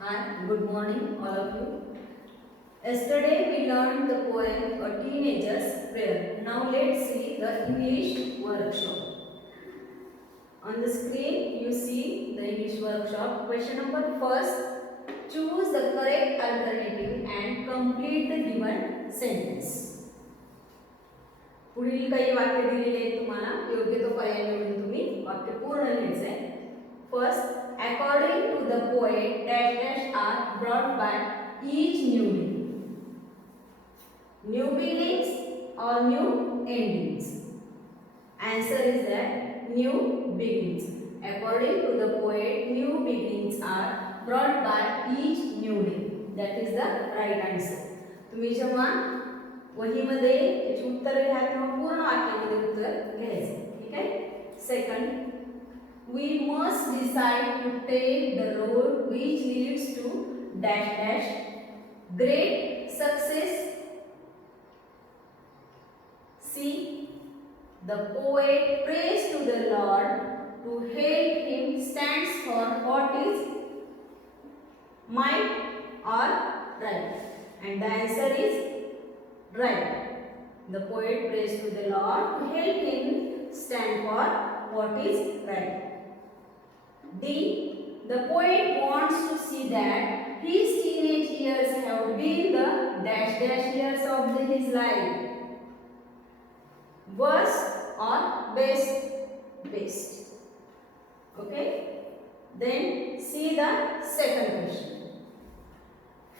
Hi, good morning, all of you. Yesterday we learned the poem A Teenager's Prayer. Now let's see the English workshop. On the screen you see the English workshop. Question number first. Choose the correct alternative and complete the given sentence. पुढील काही वाक्य दिलेले आहेत तुम्हाला योग्य तो पर्याय निवडून तुम्ही वाक्य पूर्ण लिहायचे आहे. First, according to the poet, dash dash are brought by each new beginning. New beginnings or new endings? Answer is that new beginnings. According to the poet, new beginnings are brought by each new day. That is the right answer. तुम्ही जेव्हा वहीमध्ये याची उत्तर लिहा तेव्हा पूर्ण वाक्यामध्ये उत्तर घ्यायचं. ठीक आहे. Second, we must decide to take the road which leads to dash dash great success. See, the poet prays to the Lord to help him stands for what is might or right, and the answer is right. The poet prays to the Lord to help him stand for what is right. D. The poet wants to see that his teenage years have been the dash dash years of his life. Worst or best? Best. Okay. Then see the second question.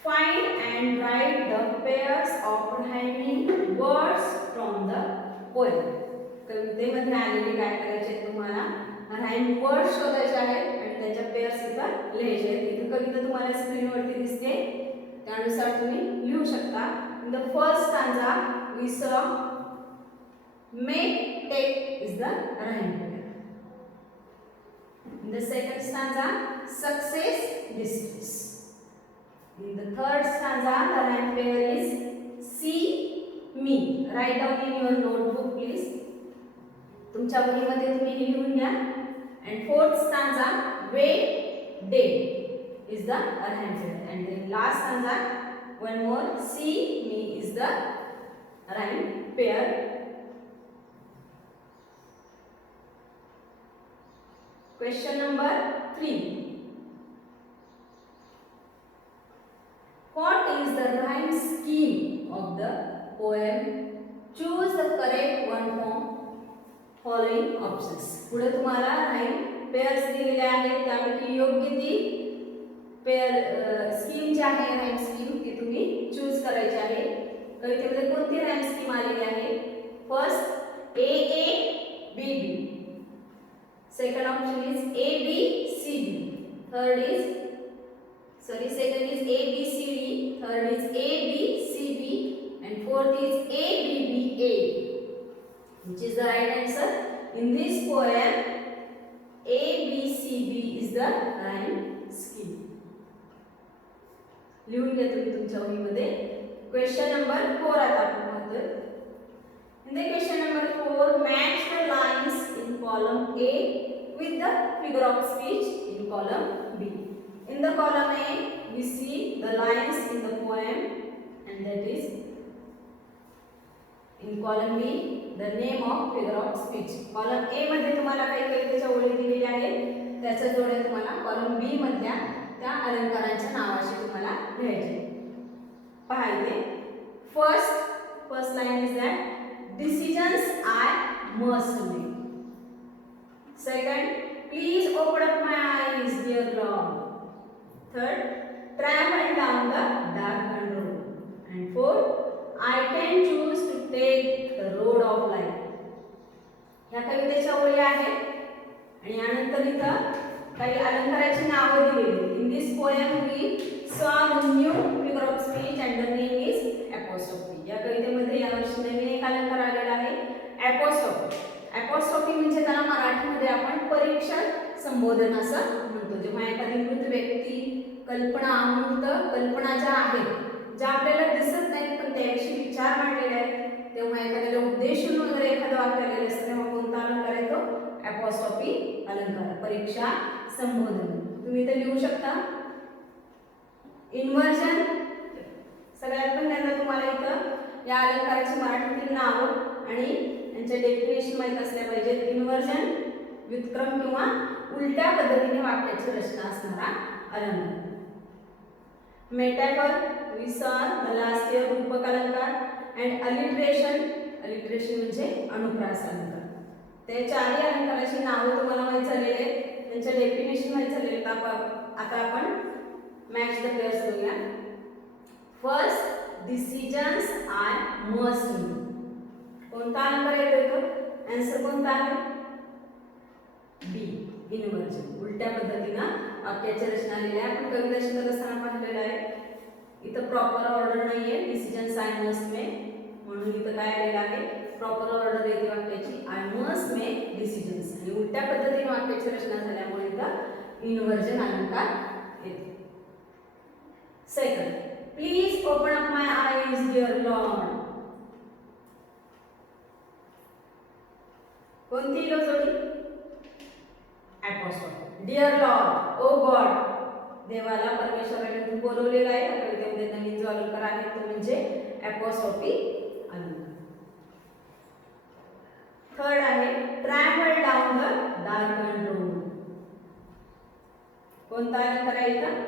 Find and write the pairs of rhyming words from the poem. कवितेमध्ये आलेले काय करायचे तुम्हाला rhyme word शोधायचे आहेत आणि त्याच्या pairs इथं लिहायचे आहेत. इथं कविता तुम्हाला स्क्रीनवरती दिसते त्यानुसार तुम्ही लिहू शकता. In the first stanza we saw make take is the rhyme pair. In the second stanza success distress. In the third stanza the rhyme pair is see me. Write down in your notebook please. तुमच्या वहीमध्ये तुम्ही हे लिहून घ्या. And fourth stanza wait day is the rhyme pair. And then last stanza one more see me is the rhyme pair. Question number 3. What is the rhyme scheme of the poem? Choose the correct one from following options. पुढे तुम्हाला rhyme pairs दिलेले आहेत त्यापैकी योग्य ती pair scheme जी आहे rhyme scheme ती तुम्ही चूज करायची आहे. कवितेमध्ये कोणती राईम स्कीम आलेली आहे? First A A B B. Second option is A B C B. Third is second is A B C D. Third is A B C B. And fourth is A B B A. Which is the right answer? In this poem, A B C B is the rhyme scheme. लिहून घ्या तुम्ही तुमच्या वहीमध्ये. Question number 4 आता आपण पाहतोय. In the question number 4, match the lines in column A with the figure of speech in column B. In the column A, we see the lines in the poem, and that is in column B the name of figure of speech. Column A मध्ये तुम्हाला काही कवितेच्या ओळी दिलेल्या आहेत त्याच्या जोड्या तुम्हाला column B मधल्या त्या अलंकारांच्या नावाशी तुम्हाला लिहायचे. पहा इथे first line is that decisions I must make. Second, please open up my eyes, dear Lord. Third, travel down the darkened road. And fourth, I can choose to take the road of life. ह्या कवितेच्या ओळी आहेत आणि यानंतर इथं काही अलंकाराची नावं दिलेली. In this poem we saw the new figure of speech and the name is apostrophe. या कवितेमध्ये यावर्षी नवीन एक अलंकार आलेला आहे apostrophe. apostrophe म्हणजे त्याला मराठीमध्ये आपण परीक्षक संबोधन असं म्हणतो. जेव्हा एखादी मृत व्यक्ती कल्पना अमूर्त कल्पना ज्या आहेत ज्या आपल्याला दिसत नाहीत पण त्याविषयी विचार मांडलेले आहेत तेव्हा एखाद्याला उद्देशून वगैरे एखादं वाक्य आलेलं असतं तेव्हा कोणता अलंकार येतो? apostrophe अलंकार. परीक्षा संबोधन तुम्ही इथे लिहू शकता. इन्व्हर्जन, सगळ्यात पहिल्यांदा तुम्हाला इथं या अलंकाराची मराठीतील नावं आणि यांच्या डेफिनेशन माहीत असल्या पाहिजेत. इन्व्हर्जन व्युत्क्रम किंवा उलट्या पद्धतीने वाक्याची रचना असणारा अलंकार. Metaphor we saw the last year रूपक अलंकार and alliteration, alliteration म्हणजे अनुप्रास अलंकार. ते चारही अलंकाराची नावं तुम्हाला माहीत झालेली आहेत, त्यांच्या डेफिनेशन माहीत झालेले आहेत. आता आपण मॅच द पेअर्स बघूया. First, decisions I must do. कोणता अलंकार येतो इथं? आन्सर कोणता आहे? बी, इन्व्हर्जन. उलट्या पद्धतीनं वाक्याची रचना आलेली आहे. आपण कविता शिकत असताना पाहिलेलं आहे. इथं प्रॉपर ऑर्डर नाहीये, डिसिजन्स आय मस्ट मेक, म्हणून इथं काय आलेलं आहे? प्रॉपर ऑर्डर येते वाक्याची, आय मस्ट मेक डिसिजन्स, आणि उलट्या पद्धतीने वाक्याची रचना झाल्यामुळे इथं इन्व्हर्जन अलंकार येते. Second, please open up my eyes dear Lord. कोणती जोडी? Apostrophe. Dear Lord, O God, देवाला परमेश्वराने बोलवलेलं आहे. कवितेमध्ये नवीन जो अलंकार आहे तो म्हणजे ॲपॉस्ट्रॉफी अलंकार. थर्ड आहे travel down the darken road. कोणता अलंकार आहे इथं?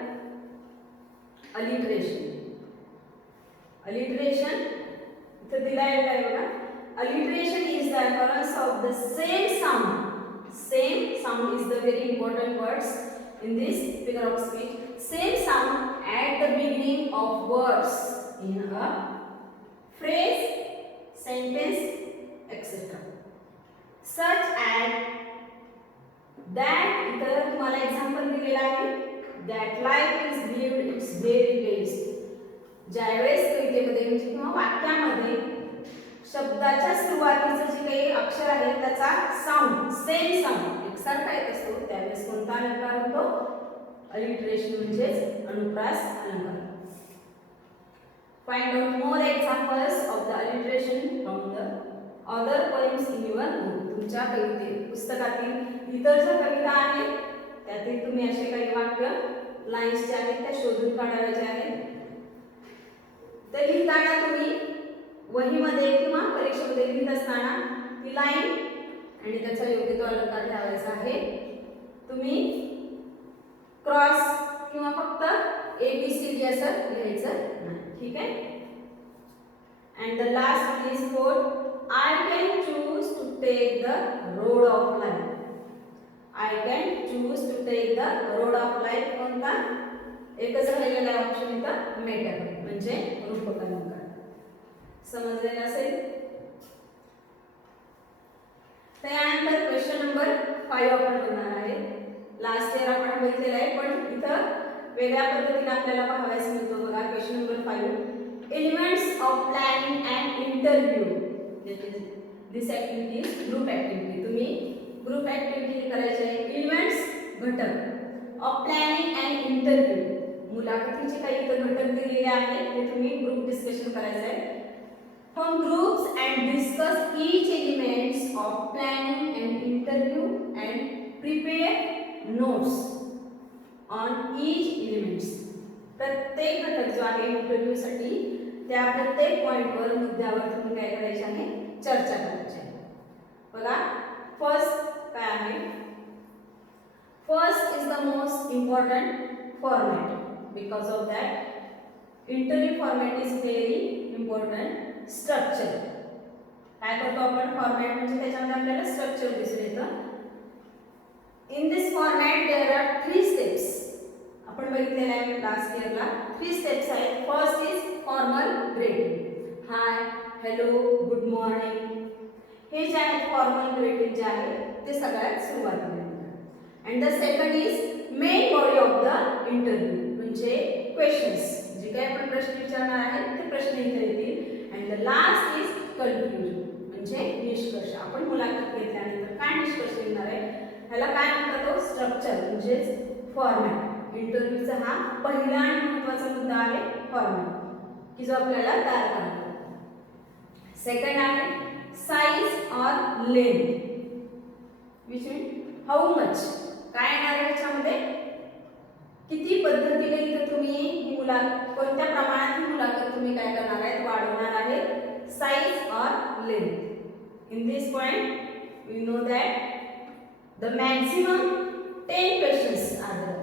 अलिटरेशन. अलिटरेशन इथं दिलेलं आहे बघा. Alliteration is the occurrence of the same sound. Same sound is the very important words in this figure of speech. Same sound at the beginning of words in a phrase, sentence, etc. Such as that. इथं तुम्हाला example दिलेला आहे. That life is lived its very best. ज्यावेळेस कवितेमध्ये म्हणजे किंवा वाक्यामध्ये शब्दाच्या सुरुवातीचं जे काही अक्षर आहे त्याचा साऊंड सेम साऊंड एकसारखा येत असतो, त्यावेळेस कोणता अलंकार होतो? अलिटरेशन म्हणजेच अनुप्रास अलंकार. Find out more examples of the alliteration from the other poems in your book. तुमच्या पुस्तकातील इतर ज्या कविता आहेत त्यातील तुम्ही असे काही वाक्य लाईन्स जे आहेत त्या शोधून काढायचे आहेत. ते लिहिताना तुम्ही वहीमध्ये किंवा परीक्षेमध्ये लिहित असताना ती लाईन आणि त्याचा योग्य तो अलंकार लिहायचा आहे. तुम्ही क्रॉस किंवा फक्त ABCD असं लिहायचं नाही. ठीक आहे. And the last one is four. I can choose to take the road of life. I can choose to take the road of life. कोणता? एकच राहिलेला ऑप्शन इथं मेटाफर म्हणजे रूपक अलंकार. समजलेलं असेल. त्यानंतर क्वेश्चन नंबर 5 आपण बघणार आहे. लास्ट इयर आपण बघितलेलं आहे पण इथं वेगळ्या पद्धतीने आपल्याला पाहायला मिळतो बघा. Question number 5, elements of planning and interview. This activity is group activity. तुम्ही ग्रुप ॲक्टिव्हिटी करायची आहे. एलिमेंट्स घटक ऑफ प्लॅनिंग अँड इंटरव्ह्यू. मुलाखतीचे काही इतर घटक दिलेले आहेत ते तुम्ही ग्रुप डिस्कशन करायचं आहे. Form groups and discuss each elements of planning and interview and prepare notes on each elements. प्रत्येक घटक जो आहे इंटरव्ह्यू साठी त्या प्रत्येक पॉइंटवर मुद्द्यावर तुम्ही काय करायचे आहे? चर्चा करायची आहे. बघा फर्स्ट काय आहे? First is the most important format. Because of that interview format is very important. Structure काय करतो आपण? फॉर्मॅट म्हणजे त्याच्यामध्ये आपल्याला स्ट्रक्चर दिसून येतं. In this format there are 3 steps. आपण बघितलेलं आहे लास्ट इयरला 3 स्टेप्स आहेत. First is formal greeting. Hi, hello, good morning. हे जे आहेत फॉर्मल ग्रीटिंग जे आहे ते सगळ्यात सुरुवातीला येतात. And the second is main body of the interview म्हणजे क्वेश्चन्स. जे काही आपण प्रश्न विचारणार आहेत ते प्रश्न इथे येतील. And the last is conclusion म्हणजे निष्कर्ष. आपण मुलाखत घेतल्यानंतर काय निष्कर्ष येणार आहे ह्याला काय म्हणतात? स्ट्रक्चर म्हणजेच फॉर्मॅट. इंटरव्ह्यूचा हा पहिला आणि महत्त्वाचा मुद्दा आहे फॉर्मॅट की जो आपल्याला तयार करावा लागतो. सेकंड आहे size or length which mean how much. काय येणार आहे ह्याच्यामध्ये? किती पद्धतीने इथं तुम्ही ही कोणत्या प्रमाणात ही मुलाखत तुम्ही काय करणार आहेत, वाढवणार आहे, साइज और length. In this point we know that the maximum 10 questions are there.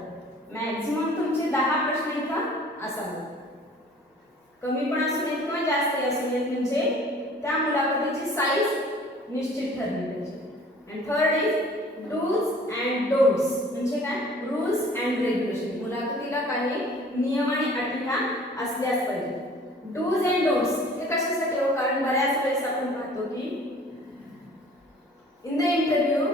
Maximum तुमचे 10 प्रश्न इथं असावेत. कमी पण असू नयेत किंवा जास्त असू नयेत, म्हणजे त्या मुलाखतीची साइज निश्चित ठरली पाहिजे. And third is dos and don'ts. म्हणजे काय, रूल्स अँड रेग्युलेशन. मुलाखतीला काही नियम आणि अटी ह्या असल्याच पाहिजे. डूज अँड डोंट्स हे कशासाठी हो, कारण बऱ्याच वेळेस आपण पाहतो की in the interview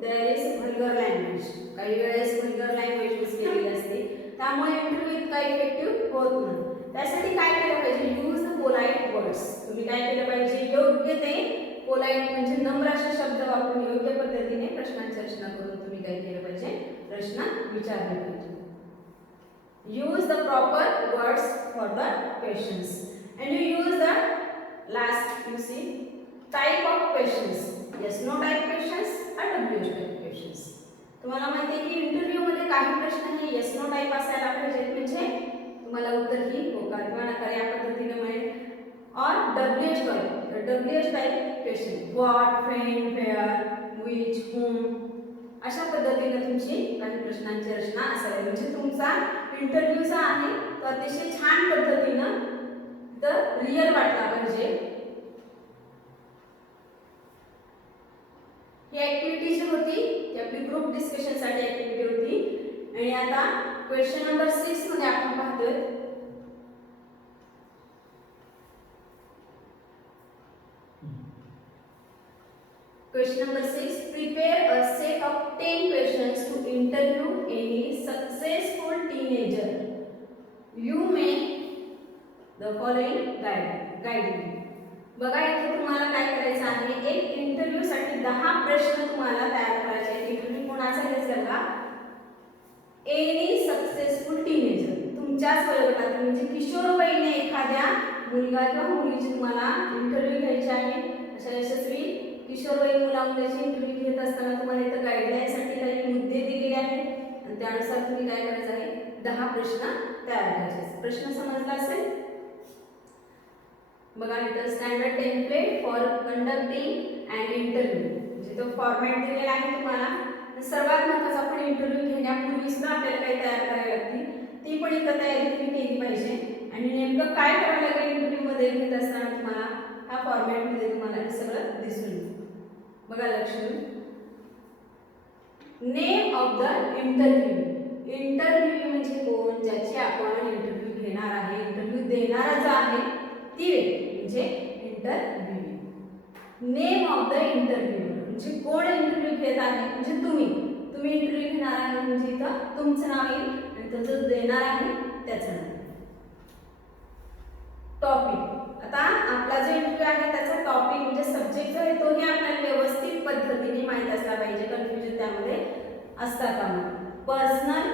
there is vulgar language. काही वेळेस व्हल्गर लँग्वेज यूज केलेली असते, त्यामुळे इंटरव्ह्यू इतका इफेक्टिव्ह होत नाही. त्यासाठी काय केलं पाहिजे, यूज द पोलाइट वर्ड्स. तुम्ही काय केलं पाहिजे, योग्य ते पोलाइट म्हणजे नम्र असे शब्द वापरून योग्य पद्धतीने प्रश्नांची रचना करून तुम्ही काय केलं पाहिजे, प्रश्न विचारले पाहिजे. Use the proper words for the questions and you use the last you see type of questions. Yes no type questions और डब्ल्यूएच टाइप क्वेश्चन्स. तुम्हाला माहिती आहे की इंटरव्ह्यू मध्ये काही प्रश्न हे येस नो टाइप असायला पाहिजेत, म्हणजे तुम्हाला उत्तर ही होकार किंवा नकार या पद्धतीने मिळेल. Or WH type question what, friend, where, which, whom अशा पद्धतीने तुमची काही प्रश्नांची रचना असावी. म्हणजे तुमचा इंटरव्ह्यू जो आहे तो अतिशय छान पद्धतीनं तर रिअल वाटला पाहिजे. ही ऍक्टिव्हिटी जी होती ती आपली ग्रुप डिस्कशन साठी ऍक्टिव्हिटी होती. आणि आता क्वेश्चन नंबर 6 मध्ये आपण पाहतोय question number 6. Prepare a set of 10 questions to interview any successful teenager. You may the following guideline. बघा इथे तुम्हाला काय करायचं आहे, एक इंटरव्ह्यू साठी 10 प्रश्न तुम्हाला तयार करायचे आहेत. इंटरव्ह्यू कोणाचा घ्यायचा का, एनी सक्सेसफुल टीनेजर. तुमच्याच वयोगटातील म्हणजे किशोरवयीन एखाद्या मुलगा किंवा मुलीची तुम्हाला इंटरव्ह्यू घ्यायची आहे. अशा यशस्वी किशोरवयीन मुला मुलीची इंटरव्ह्यू घेत असताना तुम्हाला इथं गाईडलाईनसाठी काही मुद्दे दिलेले आहेत आणि त्यानुसार तुम्ही काय करायचं आहे, 10 प्रश्न तयार करायचे. प्रश्न समजला असेल. बघा इथं standard template for conducting and interview, म्हणजे तो फॉर्मॅट दिलेला आहे तुम्हाला. सर्वात महत्त्वाचा, आपण इंटरव्ह्यू घेण्यापूर्वी सुद्धा आपल्याला काही तयार करावी लागते, ती पण इथं तयारी तुम्ही केली पाहिजे. आणि नेमकं काय करावं लागेल इंटरव्ह्यू मध्ये घेत असताना तुम्हाला ह्या फॉर्मॅट मध्ये तुम्हाला हे सगळं दिसून येईल. बघा लक्ष देऊन. Name of the interview. Interview म्हणजे कोण, ज्याची आपण इंटरव्ह्यू घेणार आहे, इंटरव्ह्यू देणारा जो आहे ती व्यक्ती म्हणजे interview. Name of the interview म्हणजे कोण इंटरव्ह्यू घेत आहे, म्हणजे तुम्ही इंटरव्ह्यू घेणार आहे म्हणजे इथं तुमचं नाव येईल आणि तो जो देणार आहे त्याचं नाव. टॉपिक. आता आपला जो इंटरव्ह्यू आहे त्याचा टॉपिक म्हणजे सब्जेक्ट जो आहे तोही आपल्याला व्यवस्थित पद्धतीने माहीत असला पाहिजे. कन्फ्युजन त्यामध्ये असता कामा. Personal,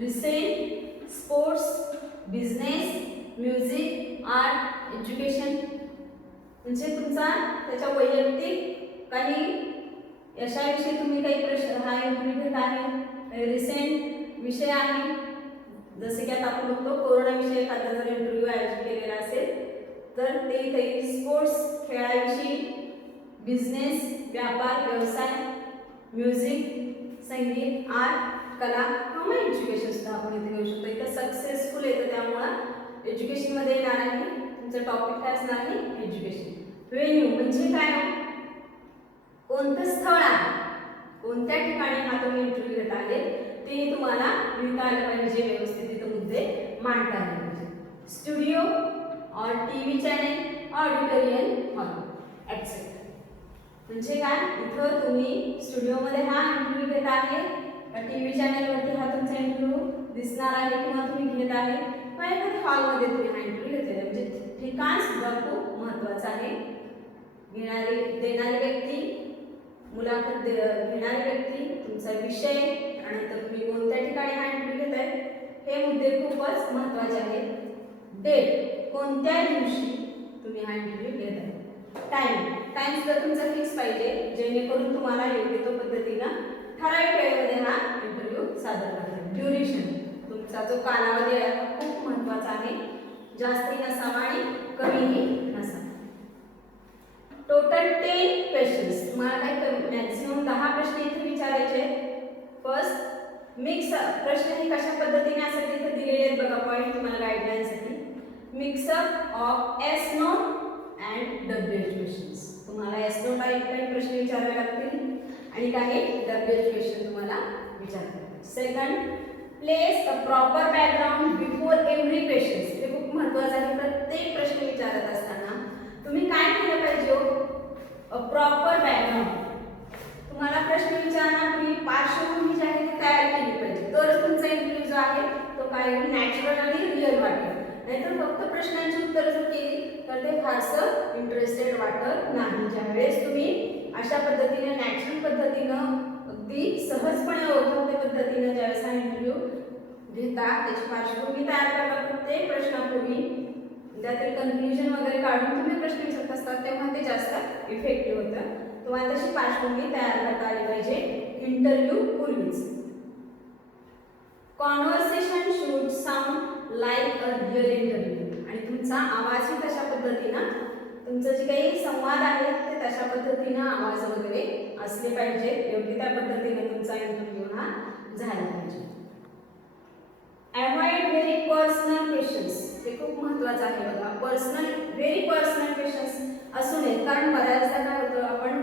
recent, sports, business, music, art, education. म्हणजे तुमचा त्याच्या वैयक्तिक काही यशाविषयी तुम्ही काही प्रश्न हा इंटरव्ह्यू घेत आहे, रिसेंट विषय आहे, जसे की आता आपण बघतो कोरोनाविषयी एखादा जर इंटरव्ह्यू आयोजित केलेला असेल तर ते काही स्पोर्ट्स खेळाविषयी, बिझनेस व्यापार व्यवसाय, म्युझिक संगीत, आर्ट कला किंवा एज्युकेशन सुद्धा आपण इथे घेऊ शकतो. इथे सक्सेसफुल येतं त्यामुळं एज्युकेशनमध्ये येणार आहे. तुमचं टॉपिक काय असणार आहे, एज्युकेशन. व्हेन्यू म्हणजे काय, कोणतं स्थळ आहे, कोणत्या ठिकाणी हा तुम्ही इंटरव्ह्यू घेत आहे ते तुम्हाला लिहिता आलं पाहिजे, व्यवस्थित इथं मुद्दे मांडता आले पाहिजे. स्टुडिओ और TV channel, auditorium hall etcetera. म्हणजे काय, इथं तुम्ही स्टुडिओमध्ये हा इंटरव्ह्यू घेत आहे, टीव्ही चॅनेलवरती हा तुमचा इंटरव्ह्यू दिसणार आहे किंवा तुम्ही घेत आहे, किंवा एखाद्या हॉलमध्ये तुम्ही हा इंटरव्ह्यू घेतलेला. म्हणजे ठिकाण सुद्धा खूप महत्त्वाचं आहे. देणारी व्यक्ती, मुलाखत घेणारी व्यक्ती, तुमचा विषय आणि तर तुम्ही कोणत्या ठिकाणी हा इंटरव्ह्यू घेताय हे मुद्दे खूपच महत्त्वाचे आहेत. डेट, कोणत्या दिवशी तुम्ही हा इंटरव्ह्यू घेताय. टाइम सुद्धा तुमचा फिक्स पाहिजे, जेणेकरून तुम्हाला योग्य तो पद्धतीनं ठराविक वेळेमध्ये हा इंटरव्ह्यू सादर करता. ड्युरेशन, तुमचा जो कालावधी आहे हा खूप महत्त्वाचा जास्तही नसावा आणि कमीही नसावा. Total 10 questions. तुम्हाला काय मॅक्सिमम 10 प्रश्न इथे विचारायचे आहेत. फर्स्ट मिक्स प्रश्न हे कशा पद्धतीने असतात इथे दिलेले आहेत बघा पॉईंट तुम्हाला गाईडलाईनसाठी. Mix up of yes no and WH questions. तुम्हाला एस नोट टाईप प्रश्न विचारावे लागतील आणि काही डब्ल्यूएच क्वेश्चन तुम्हाला विचारतात. Second, place a proper background before every questions. हे खूप महत्त्वाचं आहे. प्रत्येक प्रश्न विचारत असताना तुम्ही काय केलं पाहिजे? अ प्रॉपर बॅकग्राऊंड. तुम्हाला प्रश्न विचारण्यापूर्वी पार्श्वभूमी जी आहे ती तयार केली पाहिजे. तरच तुमचा इंटरव्ह्यू जो आहे तो काय नॅचरल आणि रिअल वाटेल. नाहीतर फक्त प्रश्नांची उत्तरं जर केली तर ते फारसं इंटरेस्टेड वाटत नाही. ज्यावेळेस तुम्ही अशा पद्धतीने नॅचरल पद्धतीनं अगदी सहजपणे ओळखते पद्धतीनं ज्यावेळेस हा इंटरव्ह्यू घेता त्याची पार्श्वभूमी तयार करता प्रत्येक प्रश्नापूर्वी त्यातील कन्क्ल्युजन वगैरे काढून तुम्ही प्रश्न विचारत असतात तेव्हा ते जास्त इफेक्टिव्ह होतं. तुम्हाला तशी पार्श्वभूमी तयार करता आली पाहिजे इंटरव्ह्यू पूर्वीच. Conversation should sound like a real interview. आणि तुमचा आवाजही तशा पद्धतीनं तुमचं जे काही संवाद आहे ते तशा पद्धतीनं आवाज वगैरे असले पाहिजे. योग्य त्या पद्धतीने तुमचा इंटरव्ह्यू हा झाला पाहिजे. Avoid very personal questions. हे खूप महत्त्वाचं आहे बघा. व्हेरी पर्सनल क्वेश्चन्स असू नये. कारण बऱ्याचदा काय होतं आपण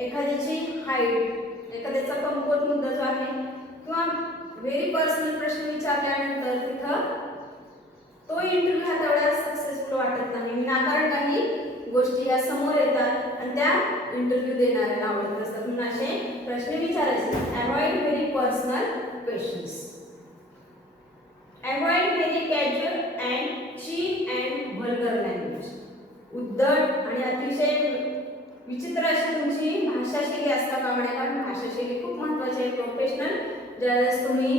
एखाद्याची हाईट एखाद्याचा कमकुवत मुद्दा जो आहे किंवा व्हेरी पर्सनल प्रश्न विचारल्यानंतर तिथं तो इंटरव्ह्यू हा तेवढा सक्सेसफुल वाटत नाही. विनाकारण काही गोष्टी या समोर येतात आणि त्या इंटरव्ह्यू देणाऱ्याला आवडत असतात. म्हणून असे प्रश्न विचारायचे. Avoid very personal questions. Avoid very casual and cheap and vulgar language. उद्धट आणि अतिशय विचित्र अशी तुमची भाषाशैली असता कामा नये. कारण भाषाशैली खूप महत्त्वाची आहे. प्रोफेशनल ज्यावेळेस तुम्ही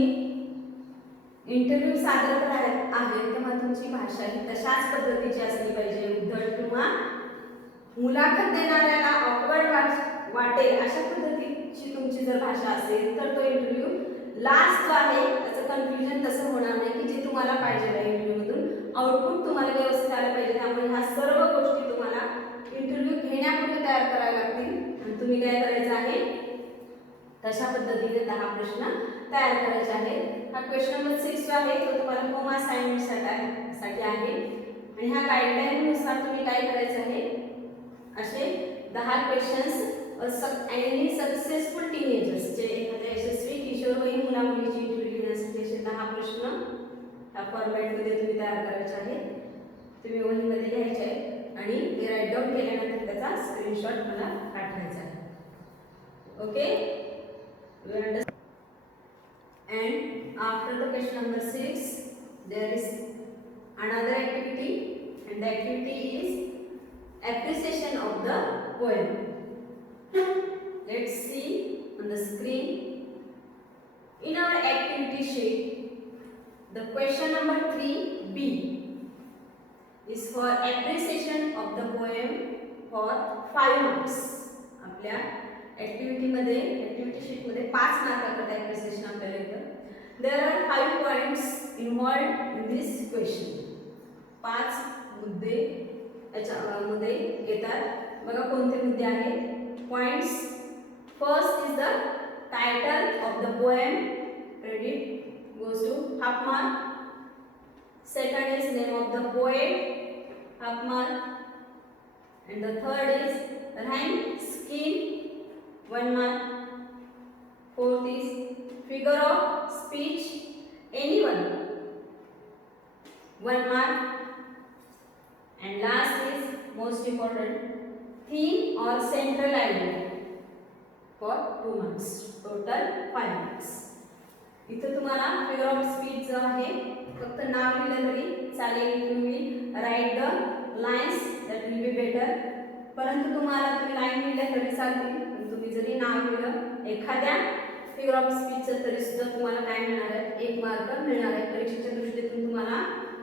इंटरव्ह्यू सादर करत आहे तेव्हा तुमची भाषा ही तशाच पद्धतीची असली पाहिजे. उद्धट किंवा मुलाखत देणाऱ्याला ऑकवर्ड वाटेल अशा पद्धतीची तुमची जर भाषा असेल तर तो इंटरव्ह्यू लास्ट जो आहे त्याचं कन्फ्युजन तसं होणार नाही की जे तुम्हाला पाहिजे आहे. इंटरव्ह्यूमधून आउटपुट तुम्हाला व्यवस्थित आलं पाहिजे. त्यामुळे ह्या सर्व गोष्टी तुम्हाला इंटरव्ह्यू घेण्यापूर्वी तयार कराव्या लागतील आणि तुम्ही काय करायचं आहे तशा पद्धतीने 10 प्रश्न तयार करायचे आहेत. हा क्वेश्चन नंबर 6 जो आहे तो तुम्हाला होम असाइनमेंटसाठी आहे आणि ह्या गाईडलाईननुसार तुम्ही काय करायचं आहे असे 10 क्वेश्चन्स एनी सक्सेसफुल टीनेजर्स जे एखाद्या यशस्वी किशोरवयीन मुलामुलीची इंटरव्ह्यू घेण्यासाठी असे 10 प्रश्न ह्या फॉर्मॅटमध्ये तुम्ही तयार करायचे आहेत. तुम्ही वहीमध्ये घ्यायचे आहेत आणि ते राईट डाऊन केल्यानंतर त्याचा स्क्रीनशॉट मला पाठवायचा आहे. Okay. You understand? And after the question number 6, there is another activity, and the activity is appreciation of the poem. Let's see on the screen. In our activity sheet, the question number 3B is for appreciation of the poem for 5 marks. आपल्या activity शीटमध्ये 5 मार्काकरता appreciation आपल्याला येतं. There are 5 points involved in this question. 5 मुद्दे याच्यामध्ये येतात. बघा कोणते मुद्दे आहेत. Points. First is the title of the poem. Credit goes to half mark. Second is name of the poet, half mark. And the third is rhyme scheme, 1 mark. Fourth is figure of speech, anyone, 1 mark. And last is most important, theme or central idea for 2 marks. Total 5 marks. इथं तुम्हाला figure of speech जो आहे फक्त नाव लिहिलं तरी चालेल. तुम्ही write the lines that will be better. परंतु तुम्हाला तुम्ही लाईन लिहिल्या तरी चालतील पण तुम्ही जरी नाव लिहिलं एखाद्या फिगर ऑफ स्पीचचं तरी सुद्धा तुम्हाला काय मिळणार आहे 1 मार्क मिळणार आहे. परीक्षेच्या दृष्टीतून तुम्हाला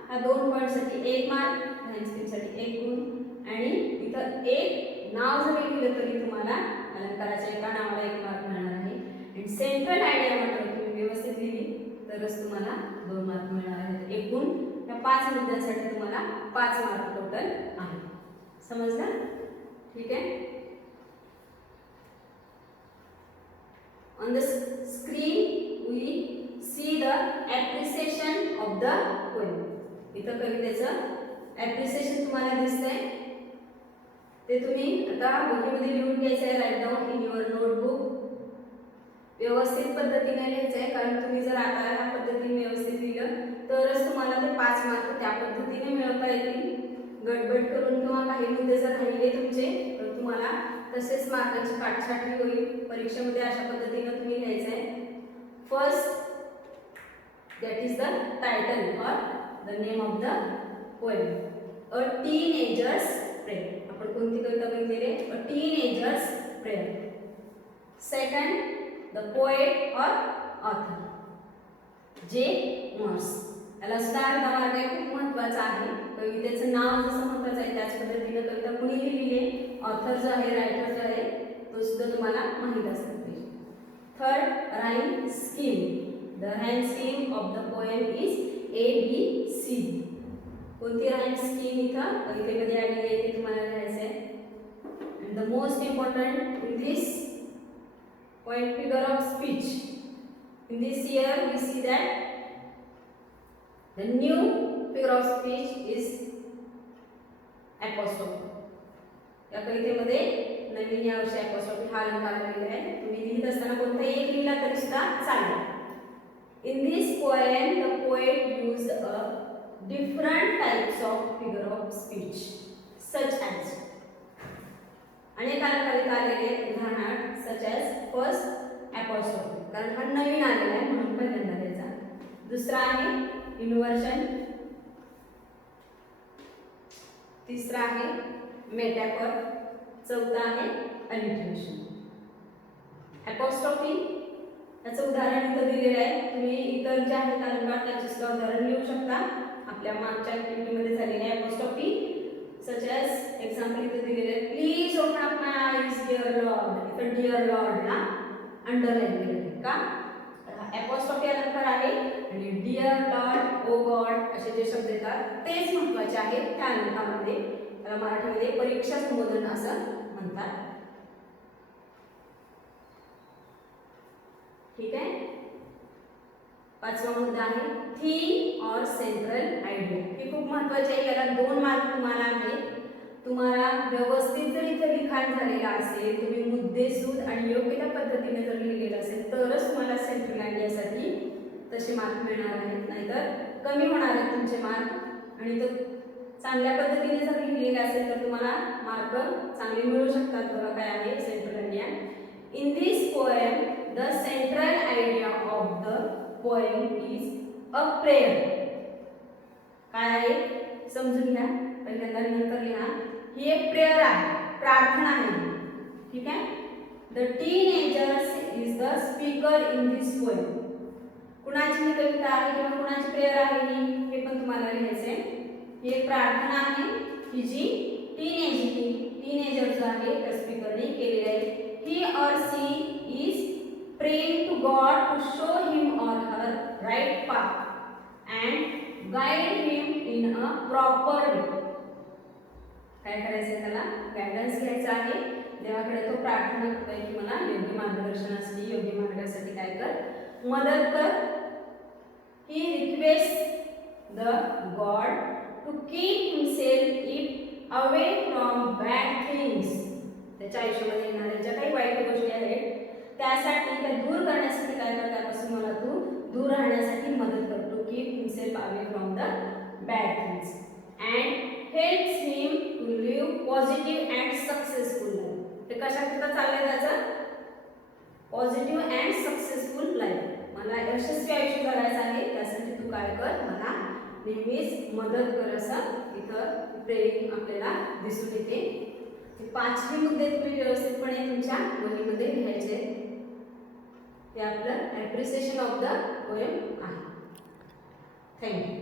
ह्या 2 पॉईंटसाठी 1 मार्क, लाईन स्पीचसाठी 1 गुण आणि इथं एक नाव जरी लिहिलं तरी तुम्हाला अलंकाराच्या एका नावाला 1 मार्क मिळणार आहे. आणि सेंट्रल आयडिया मात्र तुम्ही व्यवस्थित लिहिली तरच तुम्हाला 2 मार्क मिळणार आहेत. एकूण या 5 मुद्द्यांसाठी तुम्हाला तुम्हाला 5 मार्क टोटल आहे. समजलं? ठीक आहे. On the screen we see the appreciation of the poem. इथं कवितेचं appreciation तुम्हाला दिसतंय. ते तुम्ही आता वहीमध्ये लिहून घ्यायचं आहे. Write down in your notebook. व्यवस्थित पद्धतीने लिहायचं आहे, कारण तुम्ही जर आता ह्या पद्धतीने व्यवस्थित लिहिलं तरच तुम्हाला ते 5 मार्क त्या पद्धतीने मिळवता येतील. गडबड करून किंवा काही मुद्दे जर राहिले तुमचे तर तुम्हाला तसेच मार्कांची काटछाटी होईल. परीक्षेमध्ये अशा पद्धतीने तुम्ही लिहायचं आहे. First that is the title or the name of the poem, a teenager's prayer. आपण कोणती कविता बघितलेली आहे? A teenager's prayer. Second the poet or author J Morse. याला सुद्धा अर्धा मार्क आहे. खूप महत्त्वाचा आहे. कवितेचं नाव जसं महत्त्वाचं आहे त्याच पद्धतीने कविता कुणी लिहिली आहे, ऑथर जो आहे, रायटर जो आहे तो सुद्धा तुम्हाला माहीत असला पाहिजे. Third rhyme scheme. The rhyme scheme of the poem is ABC. कोणती राईम स्कीम इथं कवितेमध्ये आलेली आहे ते तुम्हाला लिहायचं आहे. And the most important in this point figure of speech. In this year we see that the new figure of speech is apostrophe. या कवितेमध्ये नवीन या वर्षी apostrophe हा अलंकार आलेला आहे. तुम्ही लिहित असताना कोणताही एक लिहिला तरी सुद्धा चालेल. In this poem the poet used a different types of figure of speech such as. अनेक अलंकार इथं आलेले आहेत. उदाहरणार्थ सच एज फर्स्ट apostrophe, कारण हा नवीन आलेला आहे म्हणून पहिल्यांदा द्यायचा. दुसरा आहे इन्व्हर्जन. तिसरा आहे मेटाफर. चौथा आहे अलिटरेशन. apostrophe याचं उदाहरण इथं दिलेलं आहे. तुम्ही इतर जे आहेत अलंकार त्याचे सुद्धा उदाहरण लिहू शकता. आपल्या मागच्या ऍक्टिव्हिटीमध्ये झालेले apostrophe such as example इथे दिलेले आहे. Please open up my eyes dear Lord. इथं डिअर लॉर्ड ला अंडरलाईन केलेलं का? apostrophe अलंकार आहे आणि डिअर लॉर्ड, ओ गॉड असे जे शब्द येतात तेच महत्त्वाचे आहेत त्या अलंकारामध्ये. त्याला मराठीमध्ये परीक्षा संबोधन असं म्हणतात. ठीक आहे. पाचवा मुद्दा आहे थीम और सेंट्रल आयडिया. हे खूप महत्त्वाचे आहे. याला 2 मार्क तुम्हाला आहेत. तुम्हाला व्यवस्थित जर इथे लिखाण झालेलं असेल, तुम्ही मुद्देसूद आणि योग्य त्या पद्धतीने जर लिहिलेलं असेल तरच तुम्हाला सेंट्रल आयडियासाठी तसे मार्क मिळणार आहेत. नाहीतर कमी होणार आहेत तुमचे मार्क. आणि तो चांगल्या पद्धतीने जर लिहिलेलं असेल तर तुम्हाला मार्क चांगले मिळू शकतात. बघा काय आहे central idea. In this poem the central idea of the poem is a prayer. काय आहे समजून घ्या. पहिल्यांदा नंतर लिहा. ही एक प्रेयर आहे, प्रार्थना आहे. ठीक आहे. The teenagers is the speaker in this poem. कुणाची ही कविता आहे किंवा कुणाची प्रेयर आहे ही हे पण तुम्हाला लिहायचं आहे. ही एक प्रार्थना आहे की जी टीनएजर जो आहे त्या स्पीकरने केलेली आहे. He or she is praying to God to show him or her right path and guide him in a proper way. काय करायचं त्याला गायडन्स घ्यायचा आहे. देवाकडे तो प्रार्थना करतोय की मला योग्य मार्गदर्शनासाठी, योग्य मार्गासाठी काय कर, मदत कर. He requests the God to keep himself it away from bad things. त्याच्या आयुष्यामध्ये येणाऱ्या ज्या काही वाईट गोष्टी आहेत त्यासाठी त्या दूर करण्यासाठी काय कर, त्यापासून मला तू दूर राहण्यासाठी मदत कर. To keep himself away from the bad things and helps him to live positive and successful life. ते कशाकरता चाललंय त्याचं? Positive and successful life. मला यशस्वी आयुष्य जगायचं आहे त्यासाठी तू काय कर, मला नेहमीच मदत कर असं इथं प्रेरिंग आपल्याला दिसून येते. 5 मुद्दे तुम्ही व्यवस्थितपणे तुमच्या वहीमध्ये लिहायचे. हे आपलं ॲप्रिसिएशन ऑफ द पोएम आहे. थँक्यू.